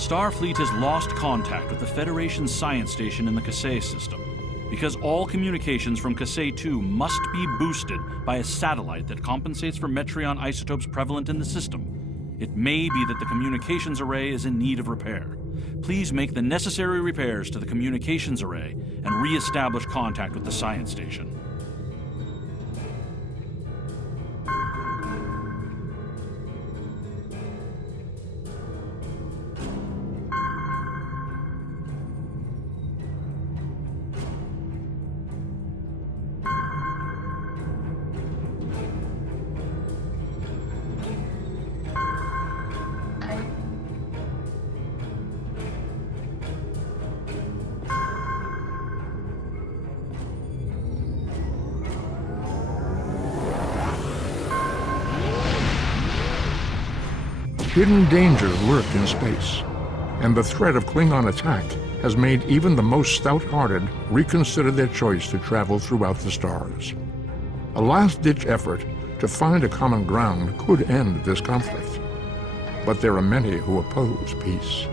Starfleet has lost contact with the Federation's science station in the Kasei system. Because all communications from Kasei 2 must be boosted by a satellite that compensates for Metreon isotopes prevalent in the system, it may be that the communications array is in need of repair. Please make the necessary repairs to the communications array and re-establish contact with the science station. Hidden dangers lurk in space, and the threat of Klingon attack has made even the most stout-hearted reconsider their choice to travel throughout the stars. A last-ditch effort to find a common ground could end this conflict, but there are many who oppose peace.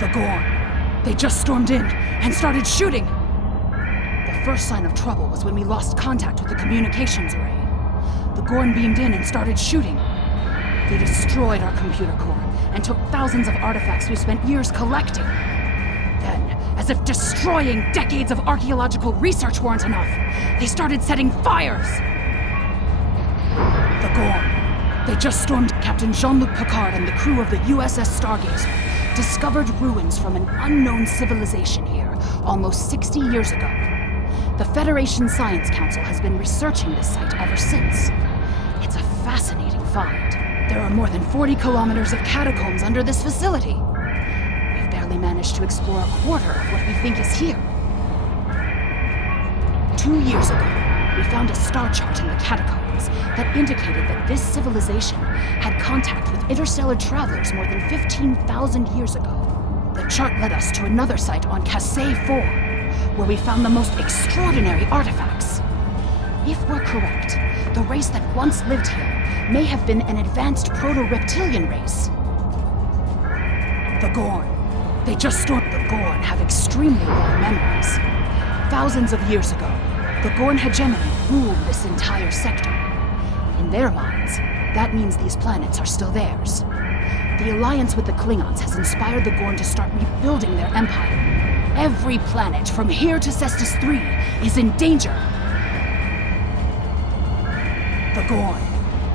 The Gorn. They just stormed in and started shooting. The first sign of trouble was when we lost contact with the communications array. The Gorn beamed in and started shooting. They destroyed our computer core and took thousands of artifacts we spent years collecting. Then, as if destroying decades of archaeological research weren't enough, they started setting fires. The Gorn. They just stormed. Captain Jean-Luc Picard and the crew of the USS Stargazer discovered ruins from an unknown civilization here almost 60 years ago. The Federation Science Council has been researching this site ever since. It's a fascinating find. There are more than 40 kilometers of catacombs under this facility. We've barely managed to explore a quarter of what we think is here. 2 years ago, we found a star chart in the catacombs that indicated that this civilization had contact with interstellar travelers more than 15,000 years ago. The chart led us to another site on Kasei 4, where we found the most extraordinary artifacts. If we're correct, the race that once lived here may have been an advanced proto-reptilian race. The Gorn. They just stormed. The Gorn have extremely long memories. Thousands of years ago, the Gorn hegemony ruled this entire sector. In their minds, that means these planets are still theirs. The alliance with the Klingons has inspired the Gorn to start rebuilding their empire. Every planet, from here to Cestus III, is in danger. The Gorn.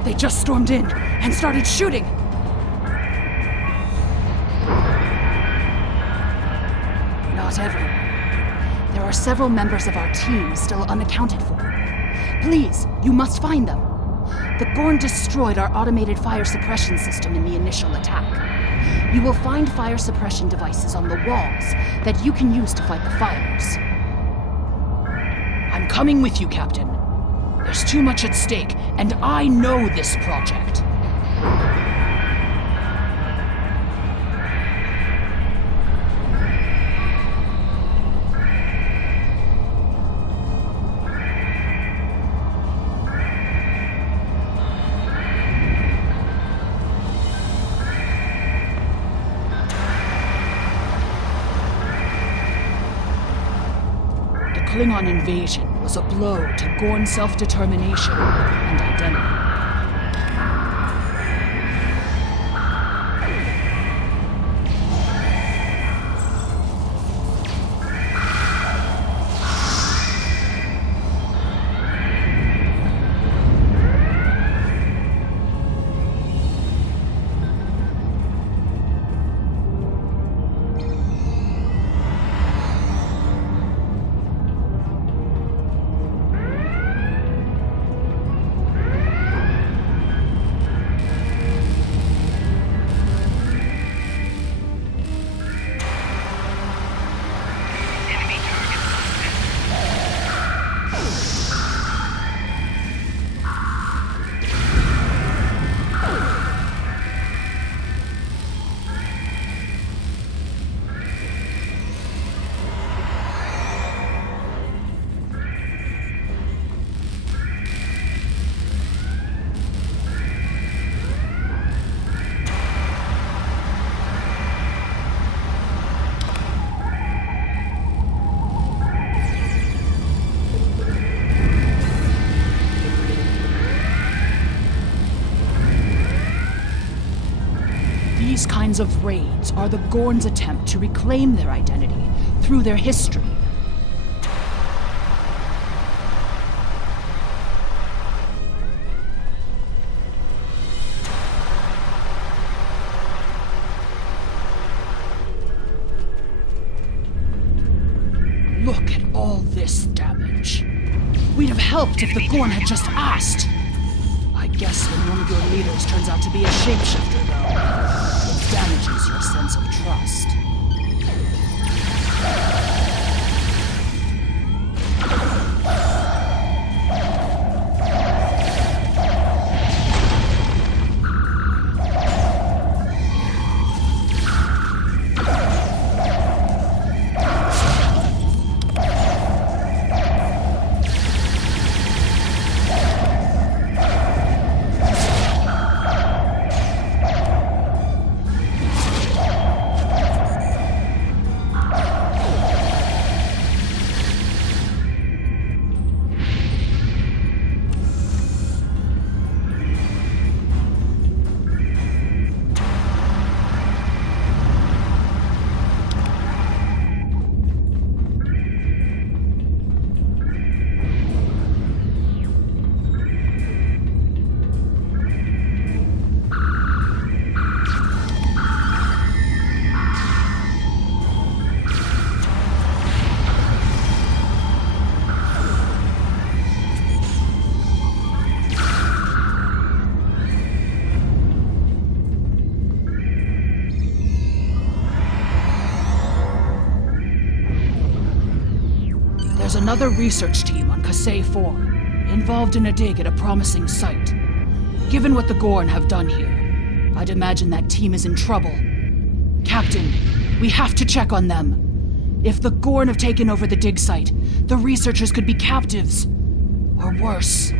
They just stormed in and started shooting. Not everyone. There are several members of our team still unaccounted for. Please, you must find them. The Gorn destroyed our automated fire suppression system in the initial attack. You will find fire suppression devices on the walls that you can use to fight the fires. I'm coming with you, Captain. There's too much at stake, and I know this project. Klingon invasion was a blow to Gorn self-determination and identity. These kinds of raids are the Gorn's attempt to reclaim their identity through their history. Look at all this damage. We'd have helped if the Gorn had just asked. I guess when one of your leaders turns out to be a shapeshifter, though, it damages your sense of trust. There's another research team on Kasei 4, involved in a dig at a promising site. Given what the Gorn have done here, I'd imagine that team is in trouble. Captain, we have to check on them. If the Gorn have taken over the dig site, the researchers could be captives. Or worse.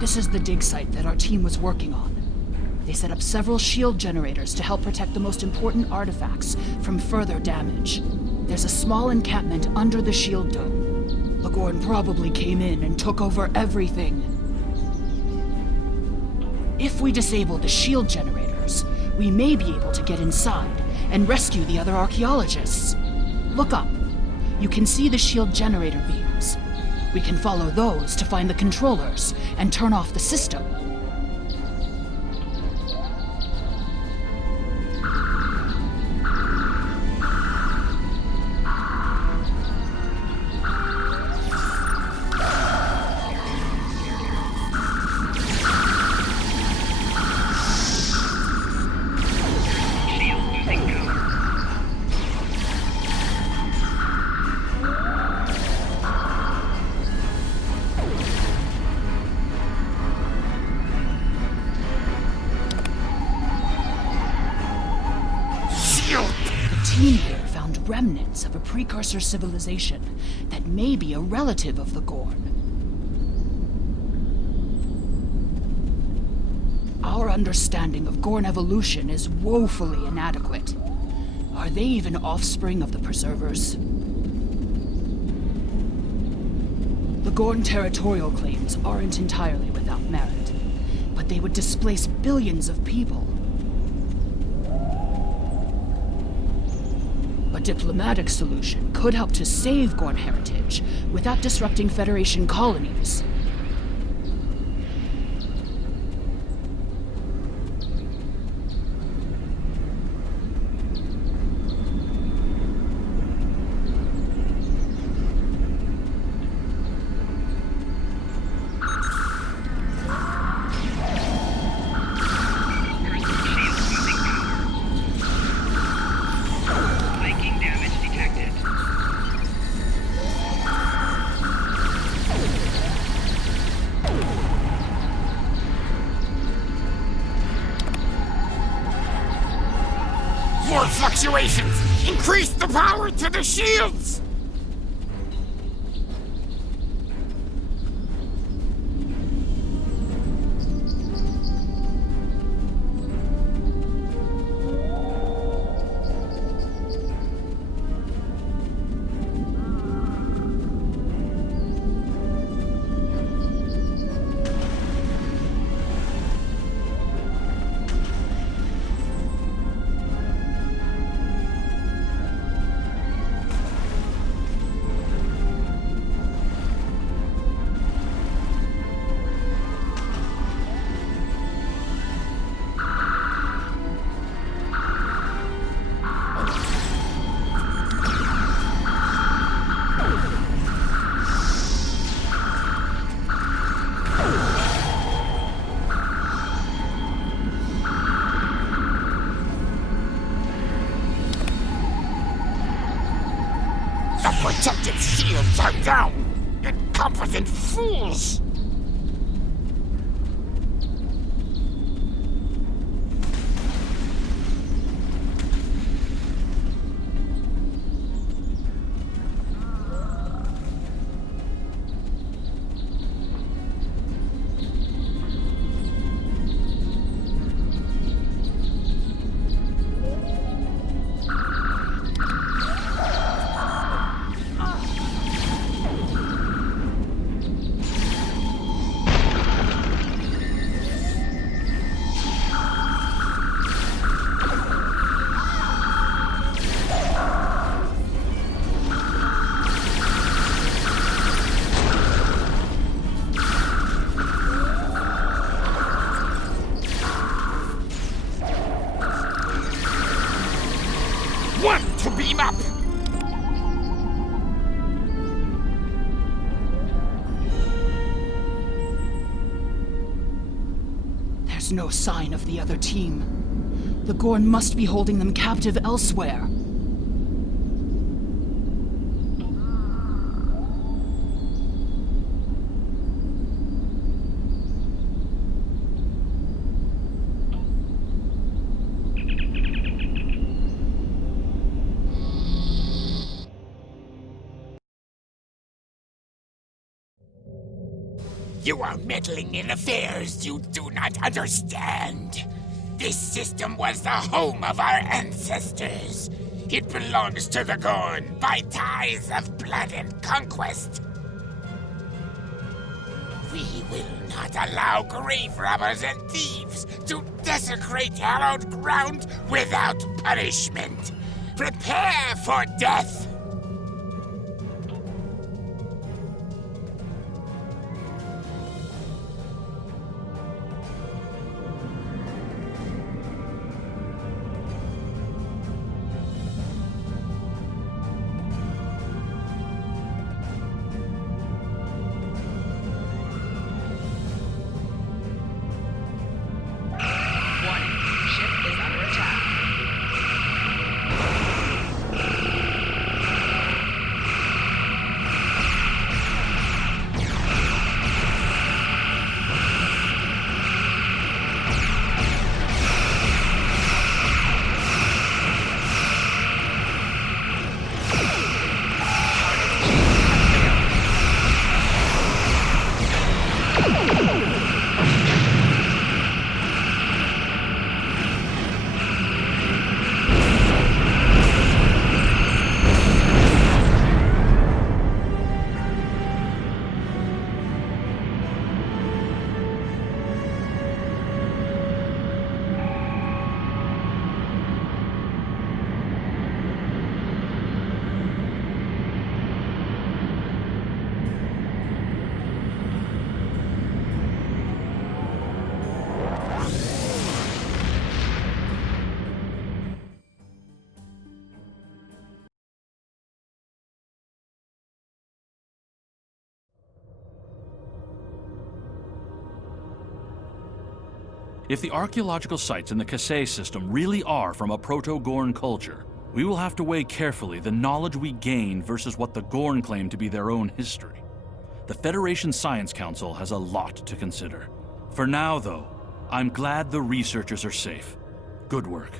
This is the dig site that our team was working on. They set up several shield generators to help protect the most important artifacts from further damage. There's a small encampment under the shield dome. The Gorn probably came in and took over everything. If we disable the shield generators, we may be able to get inside and rescue the other archaeologists. Look up. You can see the shield generator beams. We can follow those to find the controllers and turn off the system. The team here found remnants of a precursor civilization that may be a relative of the Gorn. Our understanding of Gorn evolution is woefully inadequate. Are they even offspring of the Preservers? The Gorn territorial claims aren't entirely without merit, but they would displace billions of people. A diplomatic solution could help to save Gorn heritage without disrupting Federation colonies. More fluctuations! Increase the power to the shields! The protected shields are down! Incompetent fools! There's no sign of the other team. The Gorn must be holding them captive elsewhere. You are meddling in affairs you do not understand. This system was the home of our ancestors. It belongs to the Gorn by ties of blood and conquest. We will not allow grave robbers and thieves to desecrate hallowed ground without punishment. Prepare for death! If the archaeological sites in the Kasei system really are from a Proto-Gorn culture, we will have to weigh carefully the knowledge we gain versus what the Gorn claim to be their own history. The Federation Science Council has a lot to consider. For now, though, I'm glad the researchers are safe. Good work.